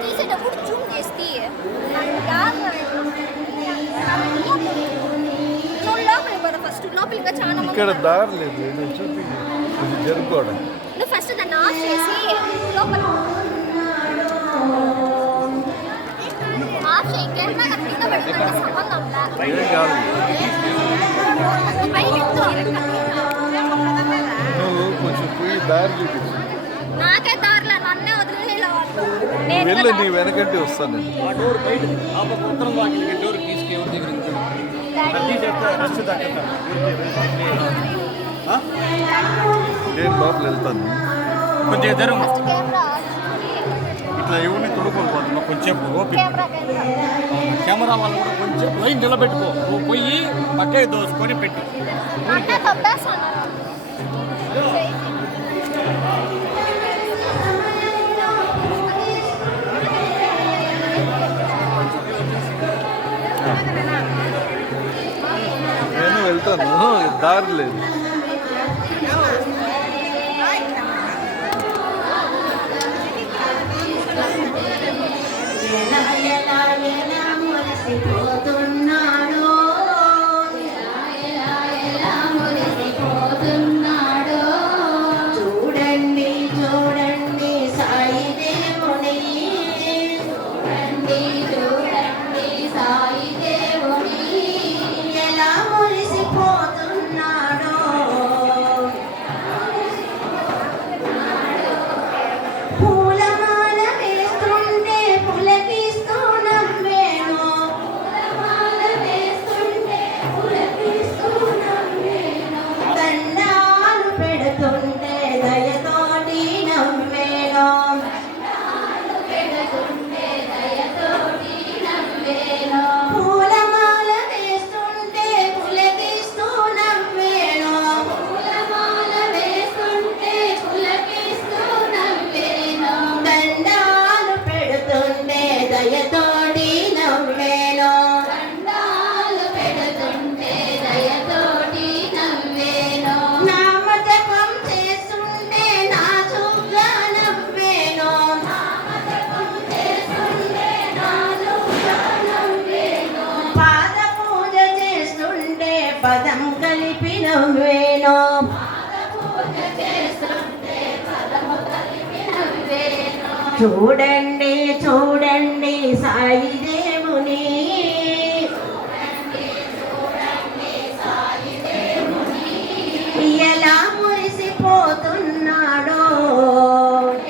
తీసేటప్పుడు జూమ్ చేస్తే లోపలికి పోదా ఫస్ట్ లోపలిగా చాలా ఇక్కడ దారి లేదు చూపి జరుపుకోవడం నువ్వు ఫస్ట్ దాన్ని ఆఫ్ చేసి లోపల ఆఫ్ చేయి కెమెరా కింద పెట్టుకుంటే సంబంధం నువ్వు కొంచెం పోయి దారి చూపించు నాకే దారిలో నన్నే వదిలేలా వెళ్ళి నీ వెనకంటే వస్తాను నేను లోపల వెళ్తాను కొంచెం ఎదురు కెమెరా ఇట్లా ఎవరిని తొడుకోకపోతున్నావు కొంచెం కెమెరా వాళ్ళు కూడా కొంచెం లైన్ నిలబెట్టుకో నువ్వు పోయి పక్కే దోసుకొని పెట్టి అన్న తప్పేస్తాను నేను వెళ్తాను దారి లేదు చూడండి చూడండి సాయి దేవుని చూడండి చూడండి సాయి దేవుని ఎలా మురిసిపోతున్నాడో పూలమాల వేస్తుంటే పులకిస్తూ నవ్వేను పూలమాల వేస్తుంటే పులకిస్తూ నవ్వేను దండాలు పెడుతుంటే దయతోటి నవ్వేను దండాలు పెడుతుంటే దయతోటి నవ్వేను పూలమాల వేస్తుంటే పులకిస్తూ నవ్వేను పూలమాల వేస్తుంటే పులకిస్తూ నవ్వేను దండాలు పెడుతుంటే దయతోటి నవ్వేను దండాలు పెడుతుంటే దయతోటి నవ్వేను నామజపం చేస్తుంటే నాజూగ్గా నవ్వేను నామజపం చేస్తుంటే నాజూగ్గా నవ్వేను పాద పూజ చేస్తుంటే పదం కలిపి నవ్వేను పాద పూజ చేస్తుంటే పదం కలిపి నవ్వేను చూడండి చూడండి సాయి దేవుని చూడండి చూడండి సాయి దేవుని ఎలా మురిసిపోతున్నాడో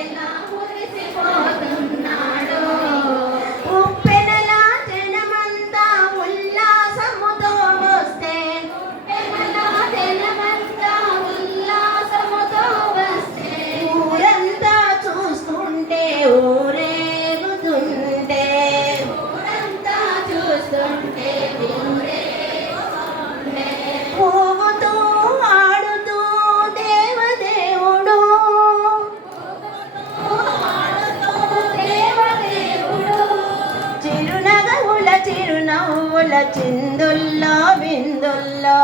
ఎలా మురిసిపోతున్నాడో ఉప్పెనలా జనమంతా ఉల్లాసముతో వస్తే ఉప్పెనలా జనమంతా ఉల్లాసముతో వస్తే ఊరంతా చూస్తుంటే ఊరేగుతుంటే ఊరంతా చూస్తుంటే ఊరేగుతుంటే పోగుతూ ఆడుతూ దేవదేవుడు చిరునగవుల చిరునవ్వుల చిందుల్లో విందుల్లో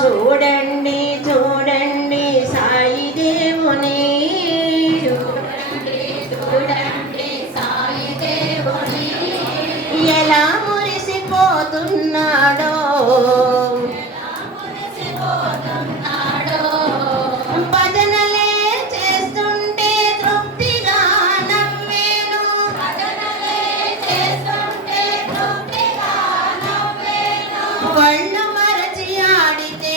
చూడండి చూడండి సాయి దేవుని చూడండి చూడండి సాయి దేవుని ఎలా మురిసిపోతున్నాడో భజనలే చేస్తుంటే తృప్తిగా నవ్వేను భజనలే చేస్తుంటే తృప్తిగా నవ్వేను కళ్ళు మరచి ఆడితే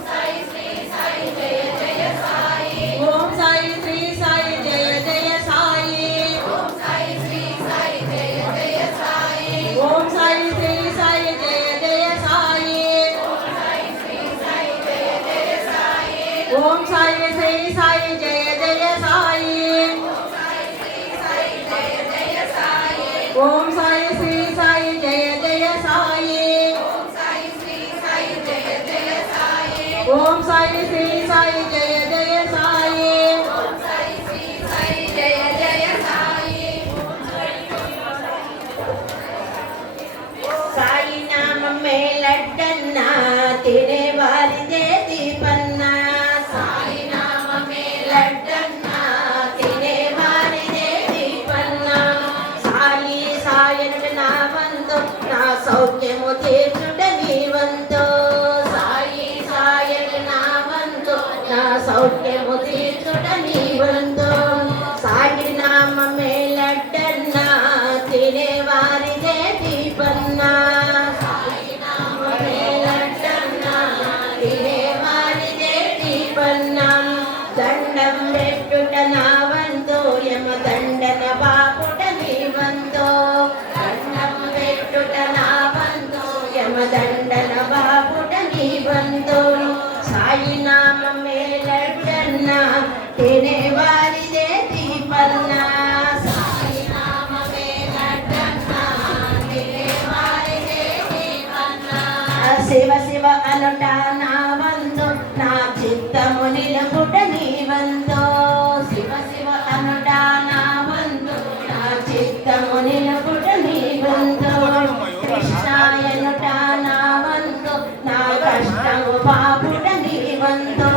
ఓం సాయి శ్రీ సాయి జయ జయ సాయి ఓం సాయి శ్రీ సాయి జయ జయ సాయి ఓం సాయి శ్రీ సాయి జయ జయ సాయి సాయి నామమే లడ్డన్నా తినే వారిదే దీపన్నా సాయి నామమే లడ్డన్నా తినే వారిదే దీపన్నా సాయి సాయనుడు నా వంతు నా సౌఖ్యము తీర్చుట నీ వంతు సాయి సాయనుడు నా వంతు నా సౌఖ్యము తీర్చుట నీ వంతు సాయి నామమే లడ్డన్నా తినే వారిదే దీపన్నా సాయి నామమే లడ్డన్నా తినే వారిదే దీపన్నా దండం పెట్టుట నా వంతు యమ దండన బాపుట నీ వంతు దండం పెట్టుట నా వంతు యమ దండన బాపుట నీ వంతు సాయి నామమే లడ్డన్నా తినే వారిదే దీపన్నా సాయి నామమే లడ్డన్నా తినే వారిదే దీపన్నా శివ శివ అనుట నా వంతు నా చిత్తము నిలుపుట నీ వంతు శివ శివ అనుట నా వంతు నా చిత్తము నిలుపుట నీ వంతు కృష్ణాయనుట నా వంతు నా కష్టము పాపుట నీ వంతు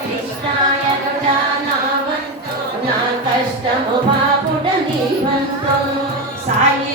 కృష్ణాయనుట నా వంతు నా కష్టము పాపుట నీ వంతు సాయి